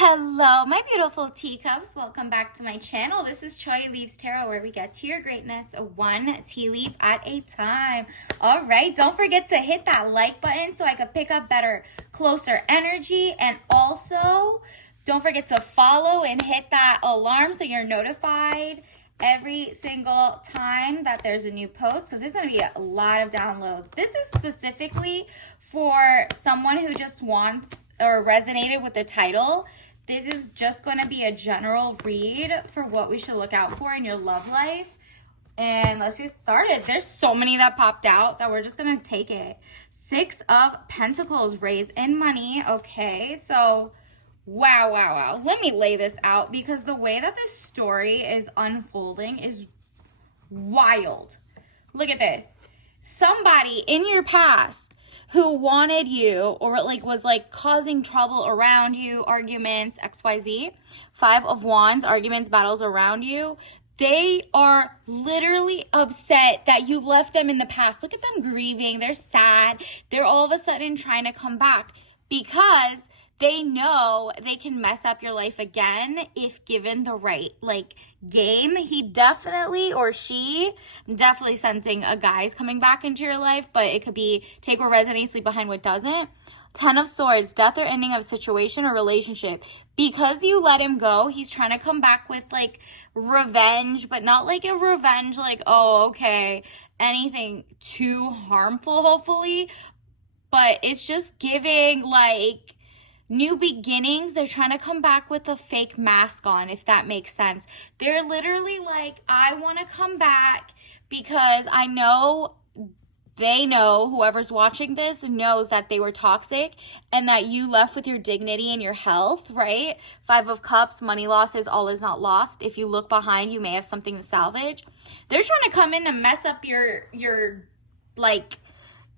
Hello, my beautiful teacups. Welcome back to my channel. This is Choi Leaves Tarot, where we get to your greatness one tea leaf at a time. All right, don't forget to hit that like button so I can pick up better, closer energy. And also, don't forget to follow and hit that alarm so you're notified every single time that there's a new post, because there's going to be a lot of downloads. This is specifically for someone who just wants or resonated with the title. This is just going to be a general read for what we should look out for in your love life. And let's get started. There's so many that popped out that we're just going to take it. 6 of Pentacles, raise in money. Okay, so wow. Let me lay this out, because the way that this story is unfolding is wild. Look at this. Somebody in your past who wanted you, or was causing trouble around you, arguments, XYZ, 5 of Wands, arguments, battles around you, they are literally upset that you left them in the past. Look at them grieving. They're sad. They're all of a sudden trying to come back because they know they can mess up your life again if given the right game. He definitely, or she, I'm definitely sensing a guy's coming back into your life, but it could be take what resonates, leave behind what doesn't. 10 of Swords, death or ending of situation or relationship. Because you let him go, he's trying to come back with revenge, but not a revenge oh, okay, anything too harmful, hopefully. But it's just giving new beginnings. They're trying to come back with a fake mask on, if that makes sense. They're literally I want to come back because I know they know, whoever's watching this knows that they were toxic and that you left with your dignity and your health, right? 5 of Cups, money losses, all is not lost. If you look behind, you may have something to salvage. They're trying to come in and mess up your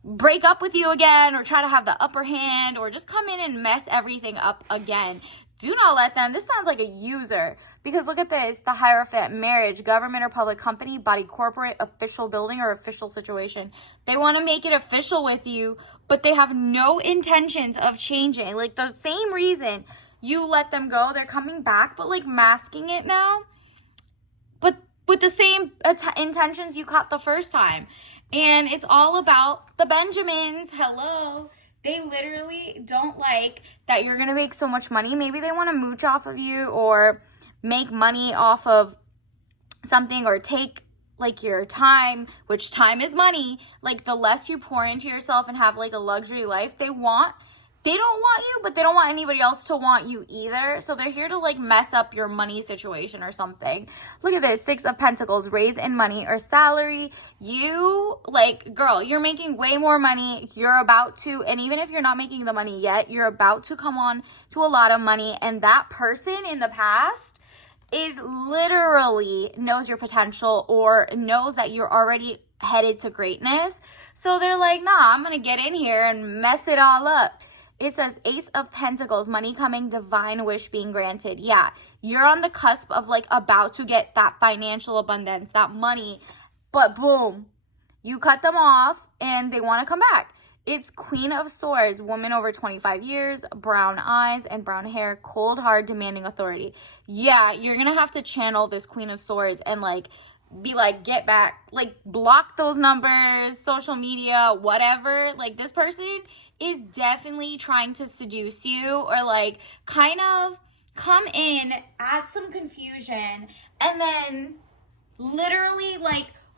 break up with you again, or try to have the upper hand, or just come in and mess everything up again. Do not let them. This sounds like a user, because look at this. The Hierophant, marriage, government or public company, body, corporate, official building or official situation. They want to make it official with you, but they have no intentions of changing. The same reason you let them go, they're coming back, but masking it now, but with the same intentions you caught the first time. And it's all about the Benjamins. Hello. They literally don't like that you're going to make so much money. Maybe they want to mooch off of you or make money off of something, or take your time, which time is money. The less you pour into yourself and have a luxury life, they don't want you, but they don't want anybody else to want you either. So they're here to mess up your money situation or something. Look at this. 6 of Pentacles, raise in money or salary. You, girl, you're making way more money. You're about to, and even if you're not making the money yet, you're about to come on to a lot of money. And that person in the past is literally knows your potential, or knows that you're already headed to greatness. So they're nah, I'm going to get in here and mess it all up. It says Ace of Pentacles, money coming, divine wish being granted. Yeah, you're on the cusp of about to get that financial abundance, that money. But boom, you cut them off and they want to come back. It's Queen of Swords, woman over 25 years, brown eyes and brown hair, cold, hard, demanding authority. Yeah, you're going to have to channel this Queen of Swords and be get back, block those numbers, social media, whatever. This person is definitely trying to seduce you, or kind of come in, add some confusion, and then literally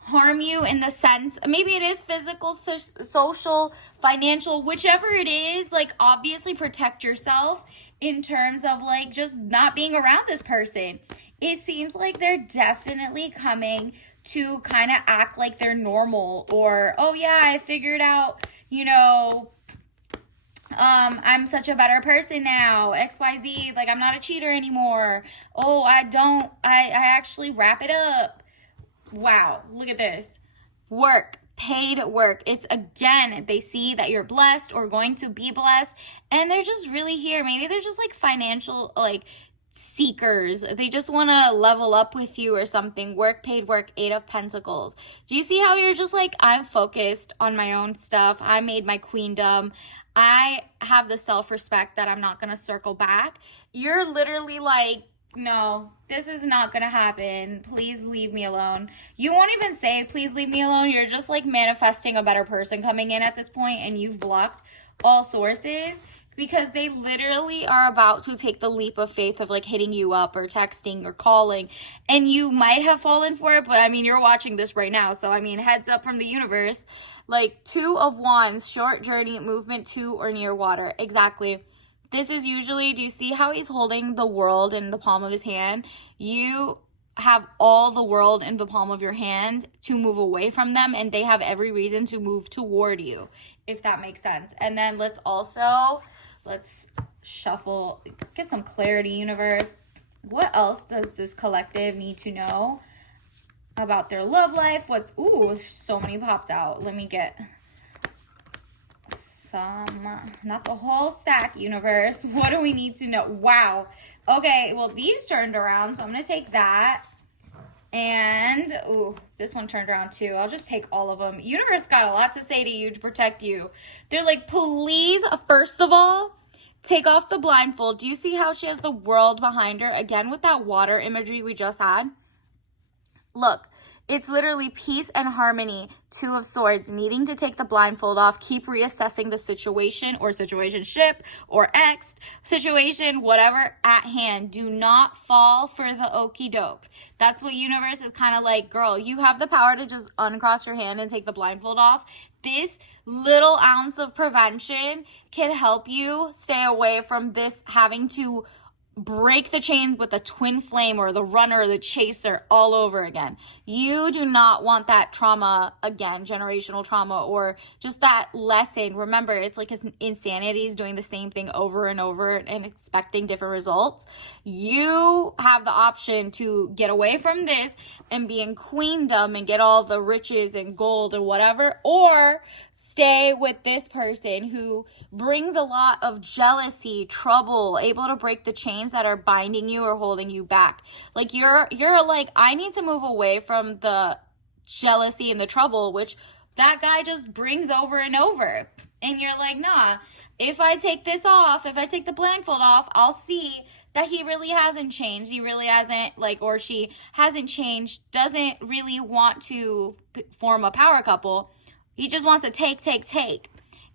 harm you in the sense, maybe it is physical, social, financial, whichever it is. Obviously protect yourself in terms of just not being around this person. It seems like they're definitely coming to kind of act like they're normal, or, oh yeah, I figured out, I'm such a better person now, XYZ, I'm not a cheater anymore. Oh, I actually wrap it up. Wow, look at this. Work, paid work. It's, again, they see that you're blessed or going to be blessed, and they're just really here. Maybe they're just financial, seekers. They just want to level up with you or something. Work, paid work, 8 of Pentacles. Do you see how you're just like, I'm focused on my own stuff. I made my queendom. I have the self-respect that I'm not going to circle back. You're literally like, no, this is not going to happen. Please leave me alone. You won't even say, please leave me alone. You're just like manifesting a better person coming in at this point, and you've blocked all sources because they literally are about to take the leap of faith of like hitting you up or texting or calling, and you might have fallen for it, but I mean, you're watching this right now, so I mean, heads up from the universe. Like 2 of Wands, short journey, movement to or near water. Exactly. This is usually, do you see how he's holding the world in the palm of his hand? You have all the world in the palm of your hand to move away from them, and they have every reason to move toward you, if that makes sense. And then let's shuffle, get some clarity, universe. What else does this collective need to know about their love life? Ooh, so many popped out. Let me get not the whole stack, universe. What do we need to know? Wow. Okay, well, these turned around, so I'm going to take that. And, ooh, this one turned around too. I'll just take all of them. Universe got a lot to say to you to protect you. They're like, please, first of all, take off the blindfold. Do you see how she has the world behind her? Again, with that water imagery we just had. Look, it's literally peace and harmony. 2 of Swords, needing to take the blindfold off, keep reassessing the situation or situationship or ex situation, whatever at hand. Do not fall for the okie doke. That's what universe is kind of like, girl, you have the power to just uncross your hand and take the blindfold off. This little ounce of prevention can help you stay away from this having to break the chains with the twin flame or the runner or the chaser all over again. You do not want that trauma again, generational trauma, or just that lesson. Remember, it's like insanity is doing the same thing over and over and expecting different results. You have the option to get away from this and be in queendom and get all the riches and gold and whatever, or stay with this person who brings a lot of jealousy, trouble, able to break the chains that are binding you or holding you back. Like you're like, I need to move away from the jealousy and the trouble, which that guy just brings over and over. And you're like, nah, if I take this off, if I take the blindfold off, I'll see that he really hasn't changed. He really hasn't, or she hasn't changed, doesn't really want to form a power couple. He just wants to take.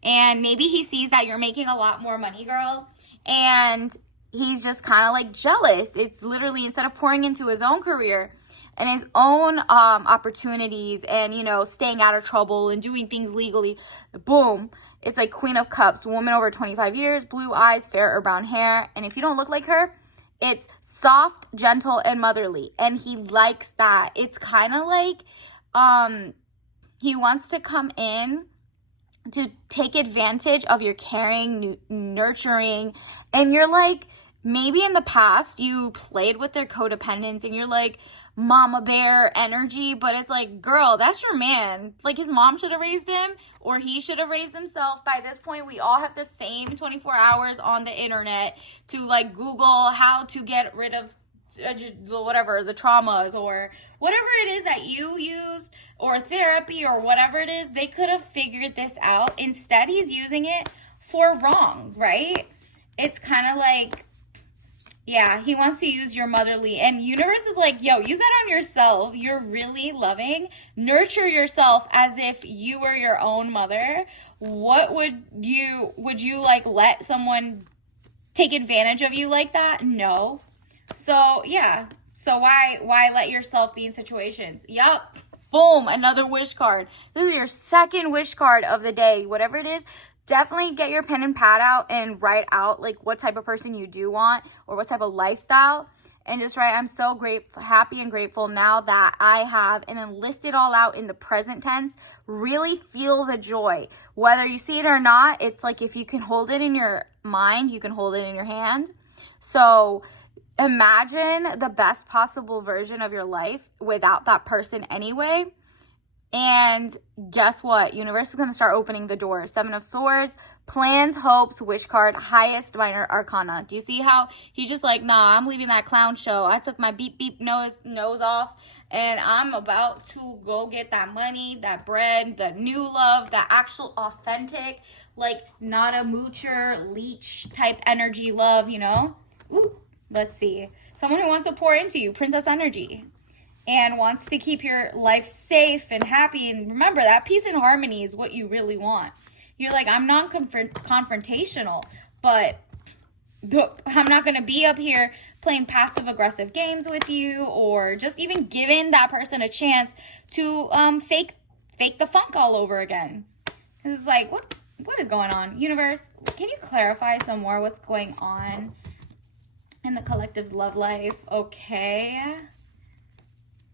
And maybe he sees that you're making a lot more money, girl. And he's just kind of like jealous. It's literally, instead of pouring into his own career and his own opportunities and, staying out of trouble and doing things legally, boom. It's like Queen of Cups, woman over 25 years, blue eyes, fair or brown hair. And if you don't look like her, it's soft, gentle, and motherly. And he likes that. It's kind of like, he wants to come in to take advantage of your caring, nurturing, and you're like, maybe in the past you played with their codependence and you're like mama bear energy, but it's like, girl, that's your man. Like his mom should have raised him or he should have raised himself. By this point, we all have the same 24 hours on the internet to like Google how to get rid of whatever the traumas or whatever it is that you use, or therapy or whatever it is. They could have figured this out. Instead, he's using it for wrong, right? It's kind of like, yeah, he wants to use your motherly, and universe is like, yo, use that on yourself. You're really loving. Nurture yourself as if you were your own mother. What would you like let someone take advantage of you like that? No. So, yeah. So why let yourself be in situations? Yup. Boom. Another wish card. This is your second wish card of the day. Whatever it is, definitely get your pen and pad out and write out like what type of person you do want or what type of lifestyle. And just write, I'm so grateful, happy and grateful now that I have, and then list it all out in the present tense. Really feel the joy. Whether you see it or not, it's like if you can hold it in your mind, you can hold it in your hand. So imagine the best possible version of your life without that person anyway. And guess what? Universe is going to start opening the doors. 7 of Swords, Plans, hopes, wish card, highest minor arcana. Do you see how he just like, nah, I'm leaving that clown show. I took my beep beep nose off, and I'm about to go get that money, that bread, the new love, the actual authentic, like not a moocher, leech type energy love, you know? Ooh, let's see. Someone who wants to pour into you, princess energy, and wants to keep your life safe and happy. And remember, that peace and harmony is what you really want. You're like, I'm non-confrontational, but I'm not going to be up here playing passive-aggressive games with you, or just even giving that person a chance to fake the funk all over again. It's like, what is going on? Universe, can you clarify some more what's going on in the collective's love life? Okay.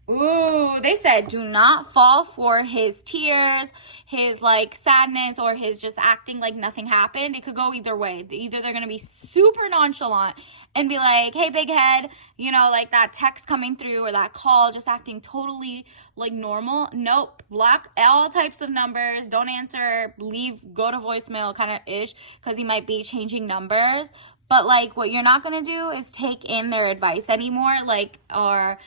Ooh, they said do not fall for his tears, his like sadness, or his just acting like nothing happened. It could go either way. Either they're going to be super nonchalant and be like, hey, big head, you know, like that text coming through or that call, just acting totally like normal. Nope. Block all types of numbers. Don't answer. Leave. Go to voicemail kind of ish, because he might be changing numbers. But like what you're not going to do is take in their advice anymore. Like, or...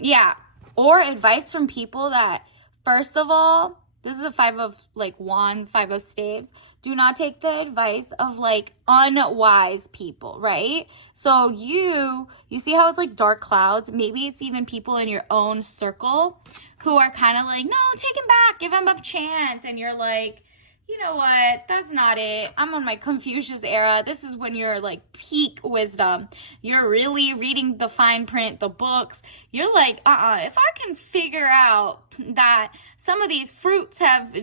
yeah, or advice from people that, first of all, this is a 5 of like wands, 5 of staves. Do not take the advice of like unwise people, right? So you see how it's like dark clouds? Maybe it's even people in your own circle who are kind of like, no, take him back, give him a chance. And you're like, you know what? That's not it. I'm on my Confucius era. This is when you're like peak wisdom. You're really reading the fine print, the books. You're like, if I can figure out that some of these fruits have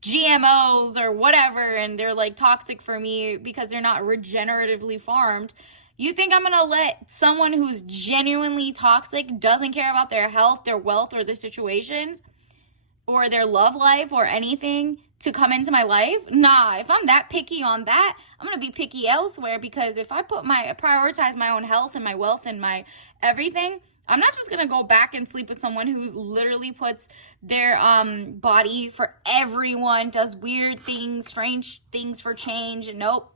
GMOs or whatever, and they're like toxic for me because they're not regeneratively farmed, you think I'm going to let someone who's genuinely toxic, doesn't care about their health, their wealth, or their situations, or their love life, or anything, to come into my life? Nah, if I'm that picky on that, I'm going to be picky elsewhere, because if I prioritize my own health and my wealth and my everything, I'm not just going to go back and sleep with someone who literally puts their body for everyone, does weird things, strange things for change. Nope.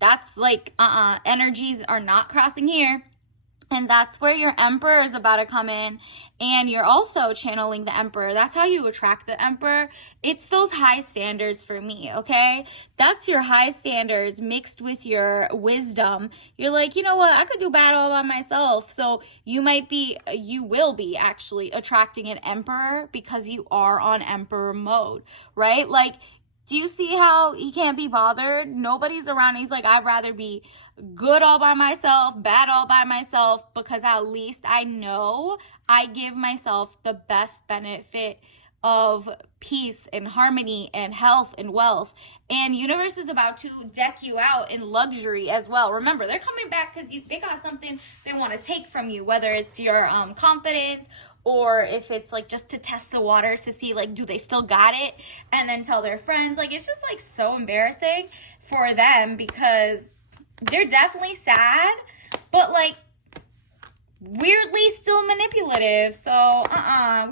That's like, energies are not crossing here. And that's where your Emperor is about to come in, and you're also channeling the Emperor. That's how you attract the Emperor. It's those high standards for me, okay? That's your high standards mixed with your wisdom. You're like, you know what? I could do bad all by myself. So you will be actually attracting an Emperor because you are on Emperor mode, right? Like, do you see how he can't be bothered? Nobody's around. He's like, I'd rather be good all by myself, bad all by myself, because at least I know I give myself the best benefit of peace and harmony and health and wealth. And universe is about to deck you out in luxury as well. Remember, they're coming back because they got something they want to take from you, whether it's your confidence, or if it's like just to test the waters to see like, do they still got it, and then tell their friends. Like, it's just like so embarrassing for them, because they're definitely sad, but like weirdly still manipulative. So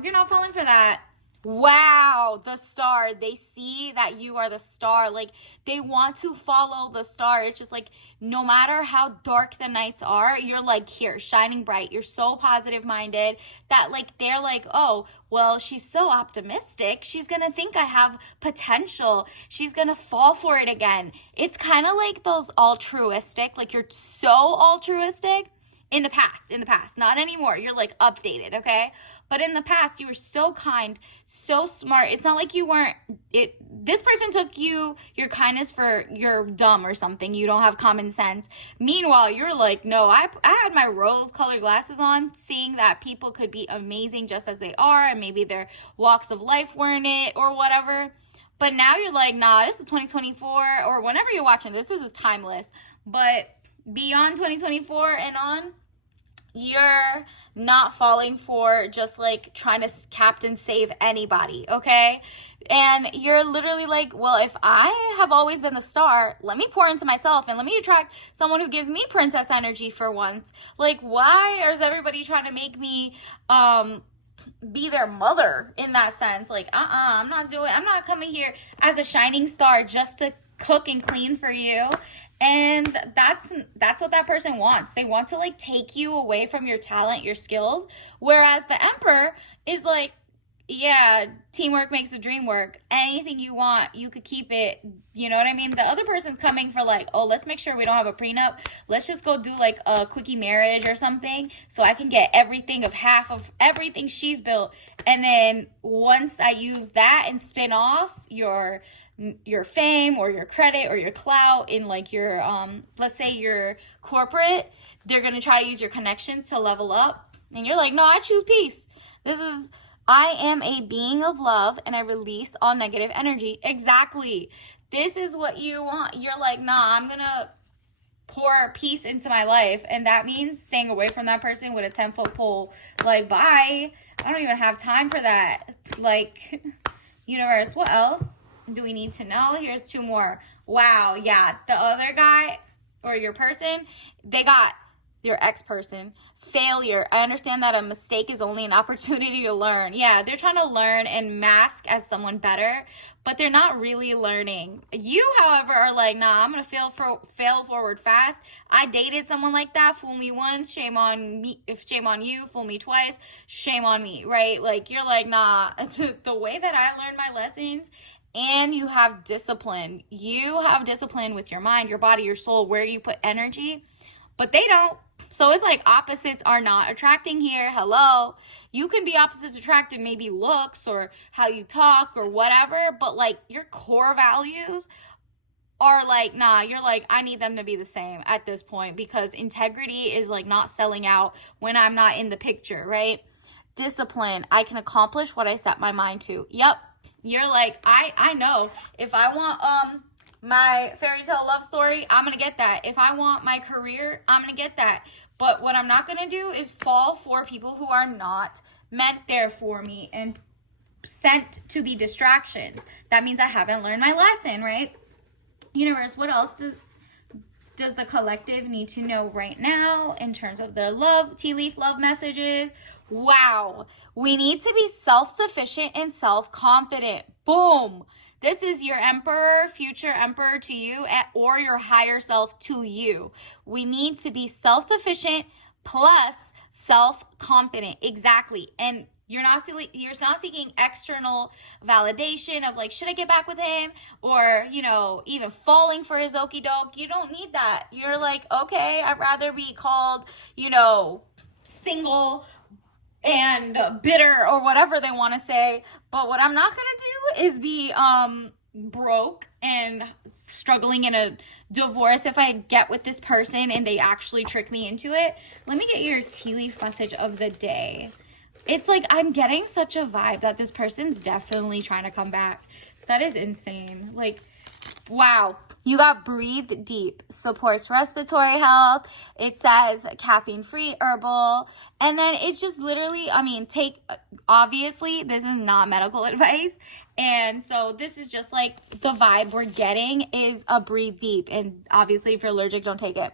you're not falling for that. Wow, the star. They see that you are the star. Like, they want to follow the star. It's just like, no matter how dark the nights are, you're like here, shining bright. You're so positive minded that like, they're like, oh, well, she's so optimistic. She's going to think I have potential. She's going to fall for it again. It's kind of like those altruistic, like you're so altruistic. In the past, not anymore. You're like updated, okay? But in the past, you were so kind, so smart. It's not like you weren't, this person took your kindness for you're dumb or something. You don't have common sense. Meanwhile, you're like, no, I had my rose-colored glasses on, seeing that people could be amazing just as they are, and maybe their walks of life weren't it or whatever. But now you're like, nah, this is 2024, or whenever you're watching this is timeless. But beyond 2024 and on, you're not falling for just like trying to captain save anybody, okay? And you're literally like, well, if I have always been the star, let me pour into myself and let me attract someone who gives me princess energy for once. Like, why is everybody trying to make me be their mother in that sense. Like, I'm not coming here as a shining star just to cook and clean for you. And that's what that person wants. They want to like take you away from your talent, your skills. Whereas the emperor is like, yeah, teamwork makes the dream work. Anything you want, you could keep it. You know what I mean? The other person's coming for like, oh, let's make sure we don't have a prenup. Let's just go do like a quickie marriage or something so I can get everything of half of everything she's built. And then once I use that and spin off your fame or your credit or your clout in like your let's say your corporate, they're going to try to use your connections to level up. And you're like, no, I choose peace. I am a being of love and I release all negative energy. Exactly. This is what you want. You're like, nah, I'm going to pour peace into my life. And that means staying away from that person with a 10-foot pole. Like, bye. I don't even have time for that. Like, universe, what else do we need to know? Here's 2 more. Wow. Yeah. The other guy or your person, they got your ex-person, failure. I understand that a mistake is only an opportunity to learn. Yeah, they're trying to learn and mask as someone better, but they're not really learning. You, however, are like, nah, I'm gonna fail forward fast. I dated someone like that. Fool me once, shame on me. If shame on you, fool me twice, shame on me, right? Like, you're like, nah. The way that I learned my lessons. And you have discipline. You have discipline with your mind, your body, your soul, where you put energy, but they don't. So it's like opposites are not attracting here. Hello. You can be opposites attracted, maybe looks or how you talk or whatever, but like your core values are like, nah, you're like, I need them to be the same at this point because integrity is like not selling out when I'm not in the picture, right? Discipline. I can accomplish what I set my mind to. Yep. You're like, I know if I want my fairy tale love story, I'm going to get that. If I want my career, I'm going to get that. But what I'm not going to do is fall for people who are not meant there for me and sent to be distractions. That means I haven't learned my lesson, right? Universe, what else does the collective need to know right now in terms of their love, tea leaf love messages? Wow. We need to be self-sufficient and self-confident. Boom. This is your emperor, future emperor to you, or your higher self to you. We need to be self-sufficient plus self-confident. Exactly. And you're not seeking external validation of like, should I get back with him? Or, even falling for his okie doke. You don't need that. You're like, okay, I'd rather be called, single and bitter or whatever they want to say. But what I'm not going to do is be broke and struggling in a divorce if I get with this person and they actually trick me into it. Let me get your tea leaf message of the day. It's like I'm getting such a vibe that this person's definitely trying to come back. That is insane. Like, wow. You got breathe deep, supports respiratory health. It says caffeine-free herbal. And then it's just literally, obviously, this is not medical advice. And so this is just like the vibe we're getting is a breathe deep. And obviously, if you're allergic, don't take it.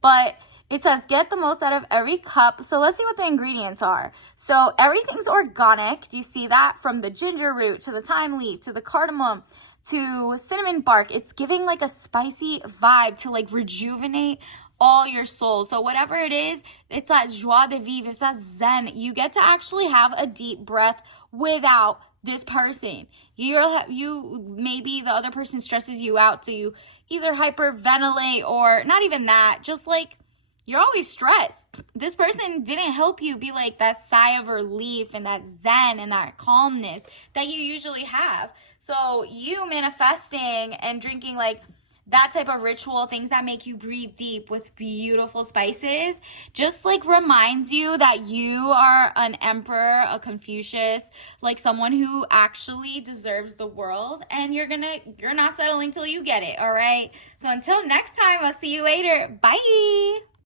But it says, get the most out of every cup. So let's see what the ingredients are. So everything's organic. Do you see that? From the ginger root to the thyme leaf to the cardamom to cinnamon bark. It's giving like a spicy vibe to like rejuvenate all your soul. So whatever it is, it's that joie de vivre. It's that zen. You get to actually have a deep breath without this person. Maybe the other person stresses you out, so you either hyperventilate or not even that. Just like, you're always stressed. This person didn't help you be like that sigh of relief and that zen and that calmness that you usually have. So you manifesting and drinking like that type of ritual, things that make you breathe deep with beautiful spices, just like reminds you that you are an emperor, a Confucius, like someone who actually deserves the world, and you're not settling till you get it. All right. So until next time, I'll see you later. Bye.